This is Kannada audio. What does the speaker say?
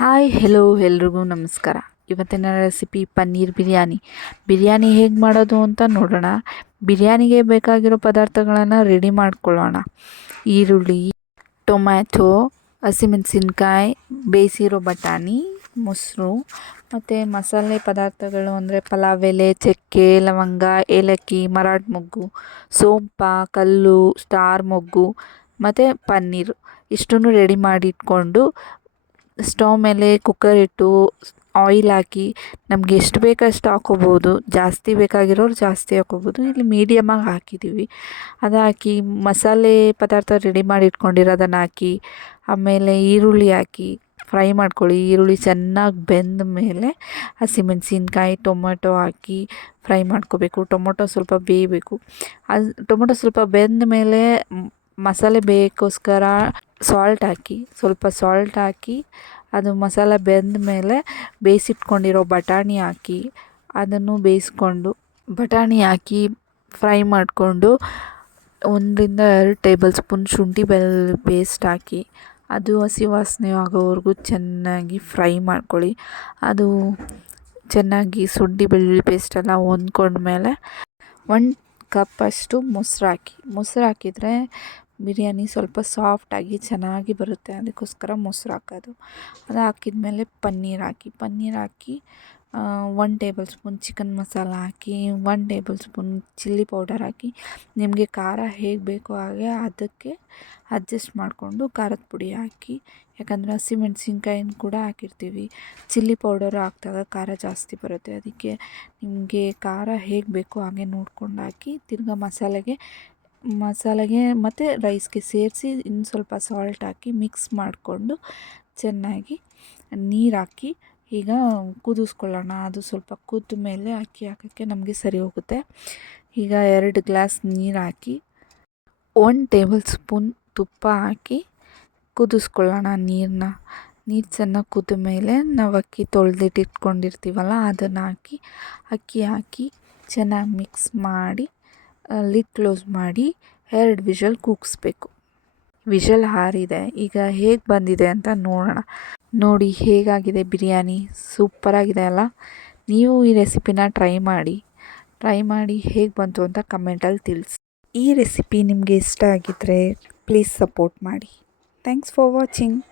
ಹಾಯ್ ಹೆಲೋ ಎಲ್ರಿಗೂ ನಮಸ್ಕಾರ. ಇವತ್ತಿನ ರೆಸಿಪಿ ಪನ್ನೀರ್ ಬಿರಿಯಾನಿ. ಬಿರಿಯಾನಿ ಹೇಗೆ ಮಾಡೋದು ಅಂತ ನೋಡೋಣ. ಬಿರಿಯಾನಿಗೆ ಬೇಕಾಗಿರೋ ಪದಾರ್ಥಗಳನ್ನು ರೆಡಿ ಮಾಡ್ಕೊಳ್ಳೋಣ. ಈರುಳ್ಳಿ, ಟೊಮ್ಯಾಟೊ, ಹಸಿಮೆಣಸಿನ್ಕಾಯಿ, ಬೇಯಿಸಿರೋ ಬಟಾಣಿ, ಮೊಸರು, ಮತ್ತು ಮಸಾಲೆ ಪದಾರ್ಥಗಳು ಅಂದರೆ ಪಲಾವ್ ಎಲೆ, ಚಕ್ಕೆ, ಲವಂಗ, ಏಲಕ್ಕಿ ಮರಾಟ್ ಮೊಗ್ಗು, ಸೋಂಪ, ಕಲ್ಲು, ಸ್ಟಾರ್ ಮೊಗ್ಗು, ಮತ್ತು ಪನ್ನೀರು. ಇಷ್ಟನ್ನು ರೆಡಿ ಮಾಡಿ ಇಟ್ಕೊಂಡು ಸ್ಟವ್ ಮೇಲೆ ಕುಕ್ಕರ್ ಇಟ್ಟು ಆಯಿಲ್ ಹಾಕಿ ನಮ್ಗೆ ಎಷ್ಟು ಬೇಕೋ ಅಷ್ಟು ಹಾಕೋಬೋದು, ಜಾಸ್ತಿ ಬೇಕಾಗಿರೋರು ಜಾಸ್ತಿ ಹಾಕೋಬೋದು. ಇಲ್ಲಿ ಮೀಡಿಯಮ್ಮಾಗಿ ಹಾಕಿದ್ದೀವಿ ಅದು ಹಾಕಿ ಮಸಾಲೆ ಪದಾರ್ಥ ರೆಡಿ ಮಾಡಿ ಇಟ್ಕೊಂಡಿರೋದನ್ನು ಹಾಕಿ, ಆಮೇಲೆ ಈರುಳ್ಳಿ ಹಾಕಿ ಫ್ರೈ ಮಾಡ್ಕೊಳ್ಳಿ. ಈರುಳ್ಳಿ ಚೆನ್ನಾಗಿ ಬೆಂದ ಮೇಲೆ ಹಸಿಮೆಣಸಿನ್ಕಾಯಿ ಟೊಮೊಟೊ ಹಾಕಿ ಫ್ರೈ ಮಾಡ್ಕೋಬೇಕು. ಟೊಮೊಟೊ ಸ್ವಲ್ಪ ಬೇಯಬೇಕು. ಅದು ಟೊಮೊಟೊ ಸ್ವಲ್ಪ ಬೆಂದ ಮೇಲೆ ಮಸಾಲೆ ಬೇಯೋಕ್ಕೋಸ್ಕರ ಸಾಲ್ಟ್ ಹಾಕಿ, ಸ್ವಲ್ಪ ಸಾಲ್ಟ್ ಹಾಕಿ, ಅದು ಮಸಾಲೆ ಬೆಂದ ಮೇಲೆ ಬೇಯಿಸಿಟ್ಕೊಂಡಿರೋ ಬಟಾಣಿ ಹಾಕಿ, ಅದನ್ನು ಬೇಯಿಸ್ಕೊಂಡು ಬಟಾಣಿ ಹಾಕಿ ಫ್ರೈ ಮಾಡಿಕೊಂಡು ಒಂದರಿಂದ ಎರಡು ಟೇಬಲ್ ಸ್ಪೂನ್ ಶುಂಠಿ ಬೆಳ್ಳುಳ್ಳಿ ಪೇಸ್ಟ್ ಹಾಕಿ, ಅದು ಹಸಿ ವಾಸನೆ ಆಗೋವರೆಗೂ ಚೆನ್ನಾಗಿ ಫ್ರೈ ಮಾಡ್ಕೊಳ್ಳಿ. ಅದು ಚೆನ್ನಾಗಿ ಶುಂಠಿ ಬೆಳ್ಳುಳ್ಳಿ ಪೇಸ್ಟೆಲ್ಲ ಹೊಂದ್ಕೊಂಡ್ಮೇಲೆ ಒಂದು ಕಪ್ಪಷ್ಟು ಮೊಸರು ಹಾಕಿ, ಮೊಸರು ಹಾಕಿದರೆ ಬಿರಿಯಾನಿ ಸ್ವಲ್ಪ ಸಾಫ್ಟಾಗಿ ಚೆನ್ನಾಗಿ ಬರುತ್ತೆ. ಅದಕ್ಕೋಸ್ಕರ ಮೊಸರು ಹಾಕೋದು. ಅದು ಹಾಕಿದ್ಮೇಲೆ ಪನ್ನೀರ್ ಹಾಕಿ. ಪನ್ನೀರ್ ಹಾಕಿ one tablespoon chicken masala ಹಾಕಿ one tablespoon chilli powder ಹಾಕಿ. ನಿಮಗೆ ಖಾರ ಹೇಗೆ ಬೇಕೋ ಹಾಗೆ ಅದಕ್ಕೆ ಅಡ್ಜಸ್ಟ್ ಮಾಡಿಕೊಂಡು ಖಾರದ ಪುಡಿ ಹಾಕಿ. ಯಾಕಂದರೆ ಹಸಿಮೆಣ್ಸಿನ್ಕಾಯಿನ ಕೂಡ ಹಾಕಿರ್ತೀವಿ. ಚಿಲ್ಲಿ ಪೌಡರು ಹಾಕಿದಾಗ ಖಾರ ಜಾಸ್ತಿ ಬರುತ್ತೆ. ಅದಕ್ಕೆ ನಿಮಗೆ ಖಾರ ಹೇಗೆ ಬೇಕೋ ಹಾಗೆ ನೋಡ್ಕೊಂಡು ಹಾಕಿ ತಿರ್ಗಾ ಮಸಾಲೆಗೆ ಮಸಾಲೆಗೆ ಮತ್ತು ರೈಸ್ಗೆ ಸೇರಿಸಿ ಇನ್ನು ಸ್ವಲ್ಪ ಸಾಲ್ಟ್ ಹಾಕಿ ಮಿಕ್ಸ್ ಮಾಡಿಕೊಂಡು ಚೆನ್ನಾಗಿ ನೀರು ಹಾಕಿ ಈಗ ಕುದಿಸ್ಕೊಳ್ಳೋಣ. ಅದು ಸ್ವಲ್ಪ ಕುದ್ದ ಮೇಲೆ ಅಕ್ಕಿ ಹಾಕೋಕ್ಕೆ ನಮಗೆ ಸರಿ ಹೋಗುತ್ತೆ. ಈಗ ಎರಡು ಗ್ಲಾಸ್ ನೀರು ಹಾಕಿ ಒನ್ ಟೇಬಲ್ ಸ್ಪೂನ್ ತುಪ್ಪ ಹಾಕಿ ಕುದಿಸ್ಕೊಳ್ಳೋಣ ನೀರನ್ನ ನೀರು ಚೆನ್ನಾಗಿ ಕುದ್ದ ಮೇಲೆ ನಾವು ಅಕ್ಕಿ ತೊಳೆದಿಟ್ಟಿಟ್ಕೊಂಡಿರ್ತೀವಲ್ಲ ಅದನ್ನು ಹಾಕಿ, ಅಕ್ಕಿ ಹಾಕಿ ಚೆನ್ನಾಗಿ ಮಿಕ್ಸ್ ಮಾಡಿ ಲಿಡ್ ಕ್ಲೋಸ್ ಮಾಡಿ ಎರಡು ವಿಷಲ್ ಕೂಗಿಸ್ಬೇಕು. ವಿಷಲ್ ಹಾರಿದೆ. ಈಗ ಹೇಗೆ ಬಂದಿದೆ ಅಂತ ನೋಡೋಣ. ನೋಡಿ, ಹೇಗಾಗಿದೆ ಬಿರಿಯಾನಿ? ಸೂಪರಾಗಿದೆ ಅಲ್ಲ? ನೀವು ಈ ರೆಸಿಪಿನ ಟ್ರೈ ಮಾಡಿ. ಟ್ರೈ ಮಾಡಿ ಹೇಗೆ ಬಂತು ಅಂತ ಕಮೆಂಟಲ್ಲಿ ತಿಳಿಸಿ. ಈ ರೆಸಿಪಿ ನಿಮಗೆ ಇಷ್ಟ ಆಗಿದ್ದರೆ ಪ್ಲೀಸ್ ಸಪೋರ್ಟ್ ಮಾಡಿ. Thanks for watching